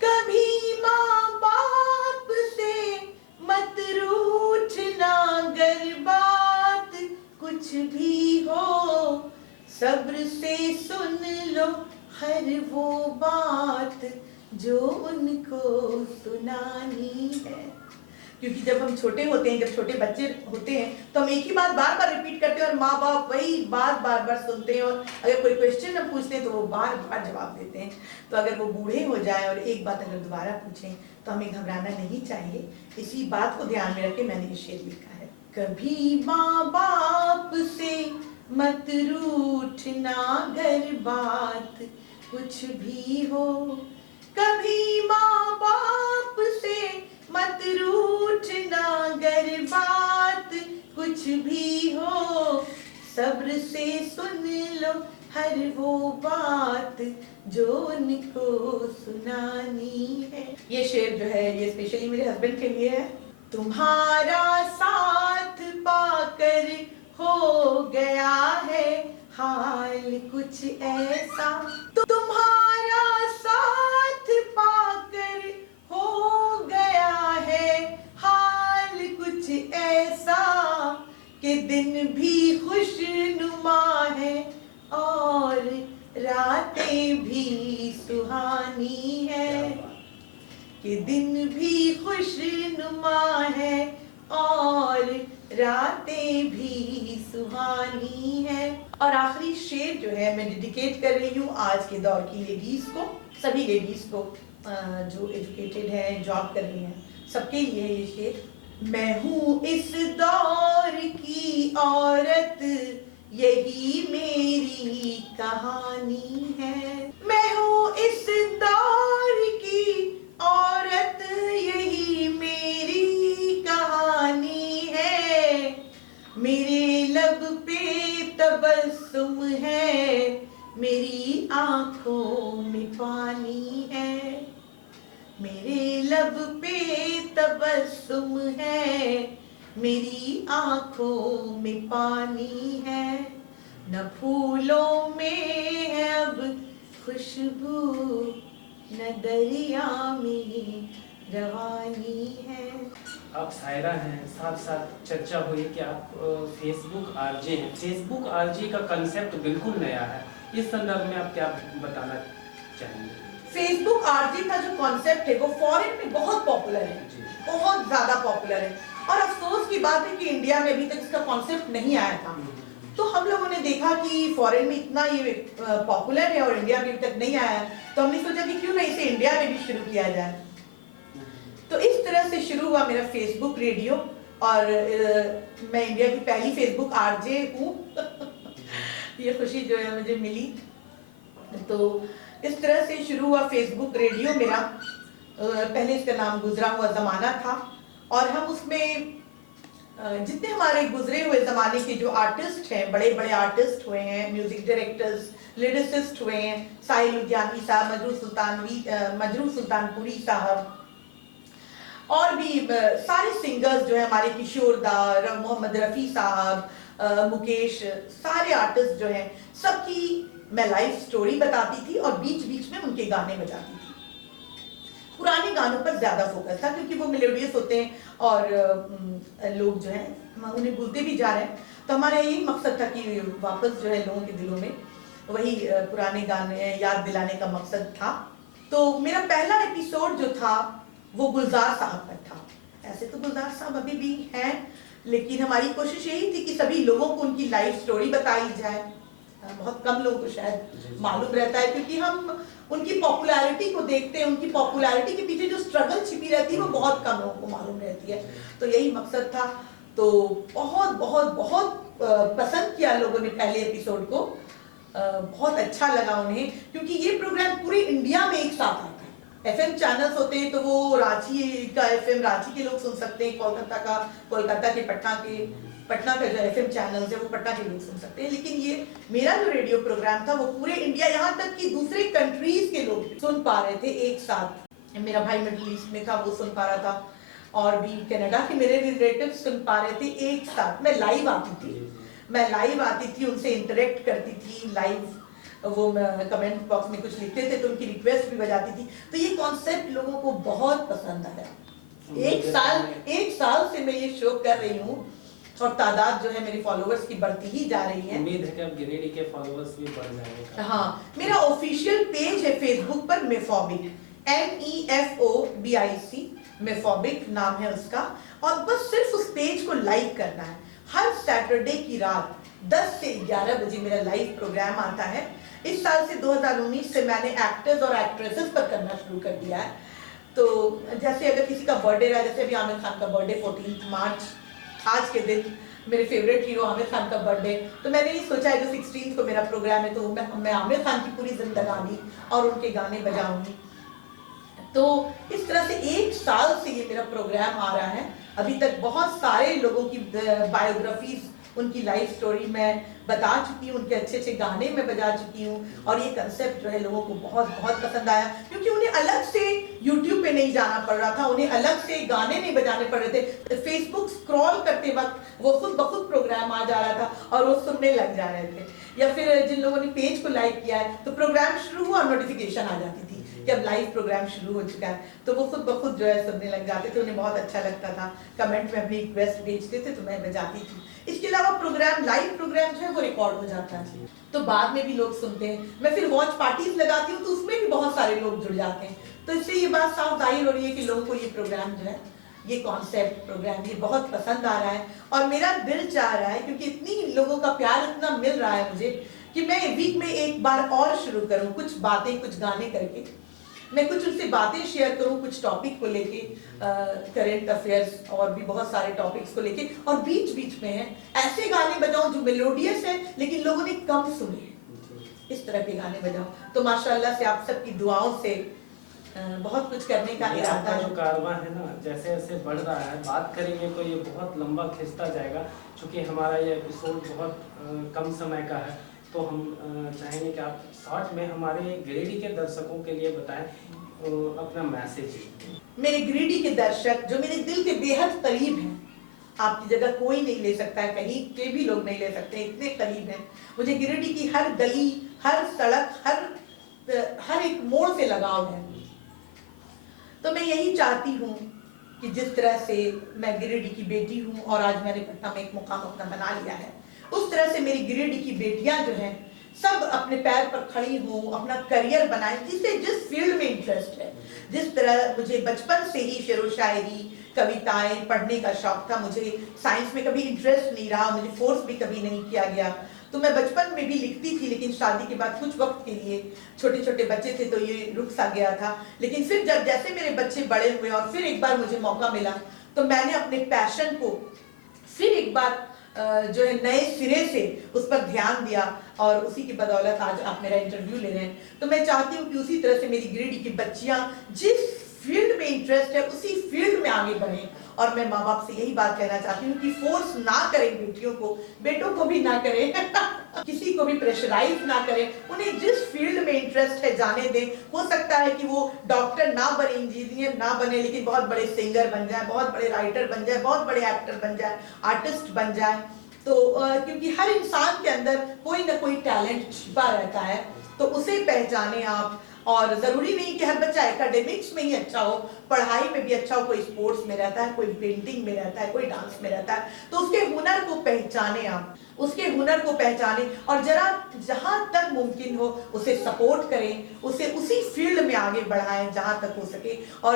कभी माँ बाप से मत रूठना गर बात कुछ भी हो। सब्र से सुन लो हर वो बात जो उनको सुनानी है। क्योंकि जब हम छोटे होते हैं, जब छोटे बच्चे होते हैं तो हम एक ही बात बार बार रिपीट करते हैं और माँ बाप वही बात बार बार सुनते हैं, और अगर कोई क्वेश्चन हम पूछते हैं तो वो बार बार जवाब देते हैं। तो अगर वो बूढ़े हो जाए और एक बात अगर दोबारा पूछें तो हमें घबराना नहीं चाहिए। इसी बात को ध्यान में रख के मैंने ये शेर लिखा है। कभी माँ बाप से मत रूठना गर बात कुछ भी हो। कभी माँ बाप से मत रूठना गर बात कुछ भी हो। सब्र से सुन लो हर वो बात जो उनको सुनानी है। ये शेर जो है ये स्पेशली मेरे हस्बैंड के लिए है। तुम्हारा साथ पाकर हो गया है हाल कुछ ऐसा। तुम्हारा साथ पाकर हो गया है हाल कुछ ऐसा कि दिन भी खुशनुमा है और रातें भी सुहानी है। कि दिन भी खुशनुमा है और रातें भी सुहानी है। और आखिरी शेर जो है मैं डेडिकेट कर रही हूँ आज के दौर की लेडीज को, सभी लेडीज को जो एजुकेटेड है, जॉब कर रही हैं, सबके लिए ये शेर। मैं हूँ इस दौर की औरत, यही मेरी कहानी है। मैं हूँ इस दौर की औरत, यही मेरी कहानी है। मेरे लब पे तबस्सुम है, मेरी आंखों में पानी है। मेरे लब पे तबस्सुम है, मेरी आंखों में पानी है। न फूलों में है अब खुशबू, न दरिया में रवानी है। आप शायरा हैं, साथ साथ चर्चा हुई कि आप फेसबुक आरजे हैं। फेसबुक आरजे का कंसेप्ट बिल्कुल नया है, इस संदर्भ में आप क्या बताना चाहेंगे? फेसबुक आरजे का जो कॉन्सेप्ट है वो फॉरेन में बहुत पॉपुलर है, बहुत ज्यादा पॉपुलर है। और अफसोस की बात है कि इंडिया में अभी तक इसका कॉन्सेप्ट नहीं आया था। तो हम लोगों ने देखा कि फॉरेन में इतना ये पॉपुलर है और इंडिया में अभी तक नहीं आया, तो हमने सोचा कि क्यों ना इसे इंडिया में भी शुरू किया जाए। तो इस तरह से शुरू हुआ मेरा फेसबुक रेडियो, और मैं इंडिया की पहली फेसबुक आरजे हूँ। ये खुशी जो है मुझे मिली। तो इस तरह से शुरू हुआ फेसबुक रेडियो मेरा। पहले इसका नाम गुजरा हुआ ज़माना था, और हम उसमें जितने हमारे गुजरे हुए ज़माने के जो आर्टिस्ट हैं, बड़े बड़े आर्टिस्ट हुए हैं, म्यूजिक डायरेक्टर्स, लिरिसिस्ट हुए हैं, साहिल लुधियानवी साहब, मजरू सुल्तानपुरी साहब, और भी सारे सिंगर्स जो है हमारे, किशोर दा, मोहम्मद रफ़ी साहब, मुकेश, सारे आर्टिस्ट जो हैं, सबकी मैं लाइव स्टोरी बताती थी और बीच बीच में उनके गाने बजाती थी। पुराने गानों पर ज्यादा फोकस था, क्योंकि वो मेलोडियस होते हैं और लोग जो है उन्हें भूलते भी जा रहे हैं। तो हमारा यही मकसद था कि वापस जो है लोगों के दिलों में वही पुराने गाने याद दिलाने का मकसद था। तो मेरा पहला एपिसोड जो था वो गुलजार साहब पर था। ऐसे तो गुलजार साहब अभी भी हैं, लेकिन हमारी कोशिश यही थी कि सभी लोगों को उनकी लाइफ स्टोरी बताई जाए। बहुत कम लोगों को शायद मालूम रहता है, क्योंकि हम उनकी पॉपुलैरिटी को देखते हैं, उनकी पॉपुलैरिटी के पीछे जो स्ट्रगल छिपी रहती है वो बहुत कम लोगों को मालूम रहती है। तो यही मकसद था। तो बहुत बहुत बहुत पसंद किया लोगों ने पहले एपिसोड को, बहुत अच्छा लगा उन्हें, क्योंकि ये प्रोग्राम पूरे इंडिया में एक साथ आता है। एफएम चैनल्स होते हैं तो वो रांची का एफएम रांची के लोग सुन सकते हैं, कोलकाता के पटना का जो एफएम चैनल है वो पटना के लोग सुन सकते हैं, लेकिन ये मेरा जो रेडियो प्रोग्राम था वो पूरे इंडिया, यहाँ तक कि दूसरे कंट्रीज के लोग सुन पा रहे थे एक साथ। मेरा भाई मिडिल ईस्ट में था, वो सुन पा रहा था, और भी कनाडा के मेरे रिलेटिव सुन पा रहे थे एक साथ। मैं लाइव आती थी, उनसे इंटरेक्ट करती थी लाइव, वो कमेंट बॉक्स में कुछ लिखते थे तो उनकी रिक्वेस्ट भी बजाती थी। तो ये कॉन्सेप्ट लोगों को बहुत पसंद आया। एक साल से मैं ये शो कर रही हूँ और तादाद जो है मेरे फॉलोअर्स की बढ़ती ही जा रही है। उम्मीद है कि अब गिरिडीह के फॉलोअर्स भी बढ़ जाएंगे। हाँ, मेरा ऑफिशियल पेज है फेसबुक पर, मेफोबिक, MEFOBIC, मेफोबिक नाम है उसका, और बस सिर्फ उस पेज को लाइक करना है। हर सैटरडे की रात 10 से 11 बजे मेरा लाइव प्रोग्राम आता है। इस साल से 2019 से मैंने एक्टर्स और एक्ट्रेसेस पर करना शुरू कर दिया है। तो जैसे अगर किसी का बर्थडे रहा, जैसे अभी आमिर खान का बर्थडे 14 मार्च, आज के दिन मेरे फेवरेट हीरो आमिर खान का बर्थडे, तो मैंने ये सोचा है कि 16 को मेरा प्रोग्राम है तो मैं आमिर खान की पूरी जिंदगानी और उनके गाने बजाऊंगी। तो इस तरह से एक साल से ये मेरा प्रोग्राम आ रहा है। अभी तक बहुत सारे लोगों की बायोग्राफीज, उनकी लाइफ स्टोरी मैं बता चुकी हूँ, उनके अच्छे अच्छे गाने मैं बजा चुकी हूँ, और ये कंसेप्ट जो है लोगों को बहुत बहुत पसंद आया, क्योंकि उन्हें अलग से यूट्यूब पे नहीं जाना पड़ रहा था, उन्हें अलग से गाने नहीं बजाने पड़ रहे थे। फेसबुक स्क्रॉल करते वक्त वो खुद ब खुद प्रोग्राम आ जा रहा था और वो सुनने लग जा रहे थे। या फिर जिन लोगों ने पेज को लाइक किया है तो प्रोग्राम शुरू हुआ और नोटिफिकेशन आ जाती थी कि अब लाइव प्रोग्राम शुरू हो चुका है, तो वो खुद ब खुद जो है सुनने लग जाते थे। उन्हें बहुत अच्छा लगता था, कमेंट में अपनी रिक्वेस्ट भेजते थे तो मैं बजाती थी। इसके अलावा प्रोग्राम, लाइव प्रोग्राम जो है वो रिकॉर्ड हो जाता है, तो बाद में भी लोग सुनते हैं। मैं फिर वॉच पार्टीज लगाती हूँ तो उसमें भी बहुत सारे लोग जुड़ जाते हैं। तो इससे ये बात साफ जाहिर हो रही है कि लोगों को ये प्रोग्राम जो है, ये कॉन्सेप्ट प्रोग्राम ये बहुत पसंद आ रहा है, और मेरा दिल चाह रहा है, क्योंकि इतनी लोगों का प्यार इतना मिल रहा है मुझे, कि मैं वीक में एक बार और शुरू करूँ, कुछ बातें, कुछ गाने करके मैं कुछ उनसे बातें शेयर करूं, कुछ टॉपिक को लेके, करेंट अफेयर्स और भी बहुत सारे टॉपिक्स को लेके, और बीच बीच में है ऐसे गाने बजाऊं जो मेलोडियस है लेकिन लोगों ने कम सुने, इस तरह के गाने बजाऊं। तो माशाल्लाह से आप सबकी दुआओं से बहुत कुछ करने का इरादा है। जो कारवां है ना, जैसे जैसे बढ़ रहा है, बात करेंगे तो ये बहुत लंबा खिंचता जाएगा, क्योंकि हमारा ये एपिसोड बहुत कम समय का है। तो हम चाहेंगे कि आप शॉर्ट में हमारे गिरिडीह के दर्शकों के लिए बताएं अपना मैसेज। मेरे गिरिडीह के दर्शक जो मेरे दिल के बेहद करीब हैं, आपकी जगह कोई नहीं ले सकता है, कहीं के भी लोग नहीं ले सकते, इतने करीब हैं। मुझे गिरिडीह की हर गली, हर सड़क, हर एक मोड़ से लगाव है। तो मैं यही चाहती हूँ कि जिस तरह से मैं गिरिडीह की बेटी हूँ और आज मैंने पटना में एक मुकाम अपना बना लिया है, उस तरह से मेरी गिरिडीह की बेटियां जो हैं सब अपने पैर पर खड़ी हों, अपना करियर बनाएं, जिसे जिस फील्ड में इंटरेस्ट है। जिस तरह मुझे बचपन से ही शेरो शायरी, कविताएं पढ़ने का शौक था, मुझे साइंस में कभी इंटरेस्ट नहीं रहा, मुझे फोर्स भी कभी नहीं किया गया, तो मैं बचपन में भी लिखती थी, लेकिन शादी के बाद कुछ वक्त के लिए, छोटे छोटे बच्चे थे तो ये रुक सा गया था। लेकिन फिर जब जैसे मेरे बच्चे बड़े हुए और फिर एक बार मुझे मौका मिला, तो मैंने अपने पैशन को फिर एक बार जो है नए सिरे से उस पर ध्यान दिया, और उसी की बदौलत आज आप मेरा इंटरव्यू ले रहे हैं। तो मैं चाहती हूँ कि उसी तरह से मेरी गिरिडीह की बच्चियां जिस फील्ड में इंटरेस्ट है उसी फील्ड में आगे बढ़ें। और मैं माँ बाप से यही बात कहना चाहती हूँ कि फोर्स ना करें बेटियों को, बेटों को भी ना करें किसी को भी प्रेशराइज ना करें, उन्हें जिस फील्ड में इंटरेस्ट है जाने दें। हो सकता है कि वो डॉक्टर ना बने, इंजीनियर ना बने, लेकिन बहुत बड़े सिंगर बन जाए, बहुत बड़े राइटर बन जाए, बहुत बड़े एक्टर बन जाए, आर्टिस्ट बन जाए। तो क्योंकि हर इंसान के अंदर कोई ना कोई टैलेंट छिपा रहता है, तो उसे पहचाने आप, और जरूरी नहीं कि हर बच्चा एकेडमिक्स में ही अच्छा हो, पढ़ाई में भी अच्छा हो, कोई स्पोर्ट्स में रहता है, कोई पेंटिंग में रहता है, कोई डांस में रहता है, तो उसके हुनर को पहचाने, आप उसके हुनर को पहचाने और जरा जहां तक मुमकिन हो उसे सपोर्ट करें, उसे उसी फील्ड में आगे बढ़ाएं जहां तक हो सके। और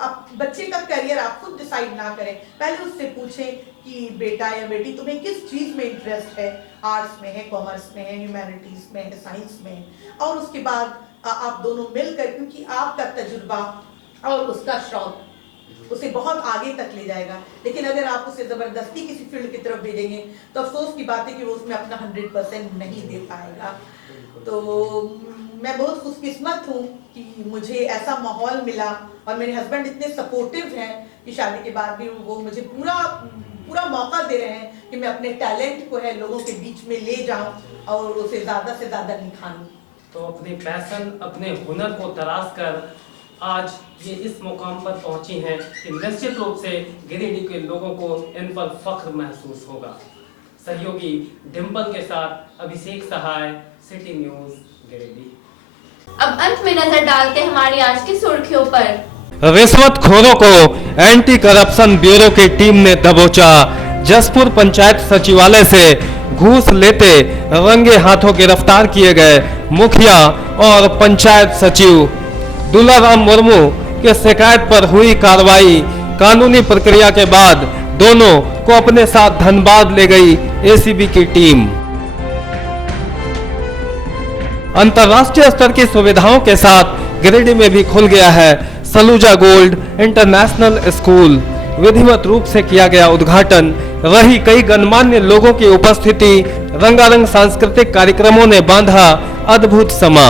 आप बच्चे का करियर आप खुद डिसाइड ना करें, पहले उससे पूछें कि बेटा या बेटी तुम्हें किस चीज में इंटरेस्ट है, आर्ट्स में है, कॉमर्स में है, ह्यूमैनिटीज में है, साइंस में है, और उसके बाद आप दोनों मिलकर, क्योंकि आपका तजुर्बा और उसका शौक उसे बहुत आगे तक ले जाएगा। लेकिन अगर आप उसे जबरदस्ती किसी फील्ड की तरफ भेजेंगे तो अफसोस की बात है कि वो उसमें अपना 100% नहीं दे पाएगा। तो मैं बहुत खुशकिस्मत हूँ कि मुझे ऐसा माहौल मिला और मेरे हस्बैंड इतने सपोर्टिव हैं कि शादी के बाद भी वो मुझे पूरा मौका दे रहे हैं कि मैं अपने टैलेंट को है लोगों के बीच में ले जाऊं और उसे ज़्यादा से ज़्यादा निखारूं। तो अपने पैशन, अपने हुनर को तलाश कर आज ये इस मुकाम पर पहुंची हैं कि निश्चित रूप से गिरिडीह के लोगों को इन पर फख्र महसूस होगा। सहयोगी डिम्पल के साथ अभिषेक सहाय, सिटी न्यूज, गिरिडीह। अब अंत में नजर डालते हैं हमारी आज की सुर्खियों पर। रिश्वतखोरों को एंटी करप्शन ब्यूरो की टीम ने दबोचा। जसपुर पंचायत सचिवालय से घूस लेते रंगे हाथों गिरफ्तार किए गए मुखिया और पंचायत सचिव। दुलाराम मुर्मू के शिकायत पर हुई कार्रवाई। कानूनी प्रक्रिया के बाद दोनों को अपने साथ धनबाद ले गई एसीबी की टीम। अंतर्राष्ट्रीय स्तर की सुविधाओं के साथ गिरिडीह में भी खुल गया है सलूजा गोल्ड इंटरनेशनल स्कूल। विधिवत रूप से किया गया उद्घाटन। रही कई गणमान्य लोगों की उपस्थिति। रंगारंग सांस्कृतिक कार्यक्रमों ने बांधा अद्भुत समा।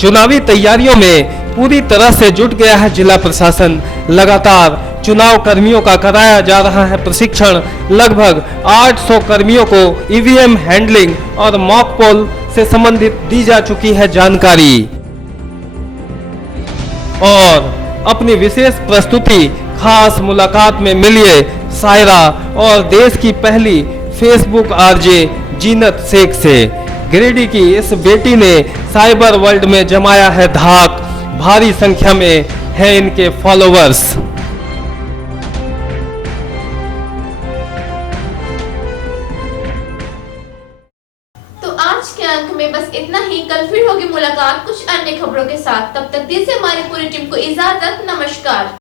चुनावी तैयारियों में पूरी तरह से जुट गया है जिला प्रशासन। लगातार चुनाव कर्मियों का कराया जा रहा है प्रशिक्षण। लगभग 800 कर्मियों को ईवीएम हैंडलिंग और मॉक पोल से संबंधित दी जा चुकी है जानकारी। और अपनी विशेष प्रस्तुति खास मुलाकात में मिलिए सायरा और देश की पहली फेसबुक आरजे जीनत शेख से। गिरिडीह की इस बेटी ने साइबर वर्ल्ड में जमाया है धाक। भारी संख्या में है इनके फॉलोवर्स। तो आज के अंक में बस इतना ही। कल फिर होगी मुलाकात कुछ अन्य खबरों के साथ। तब तक दीजिए हमारी पूरी टीम को इजाजत। नमस्कार।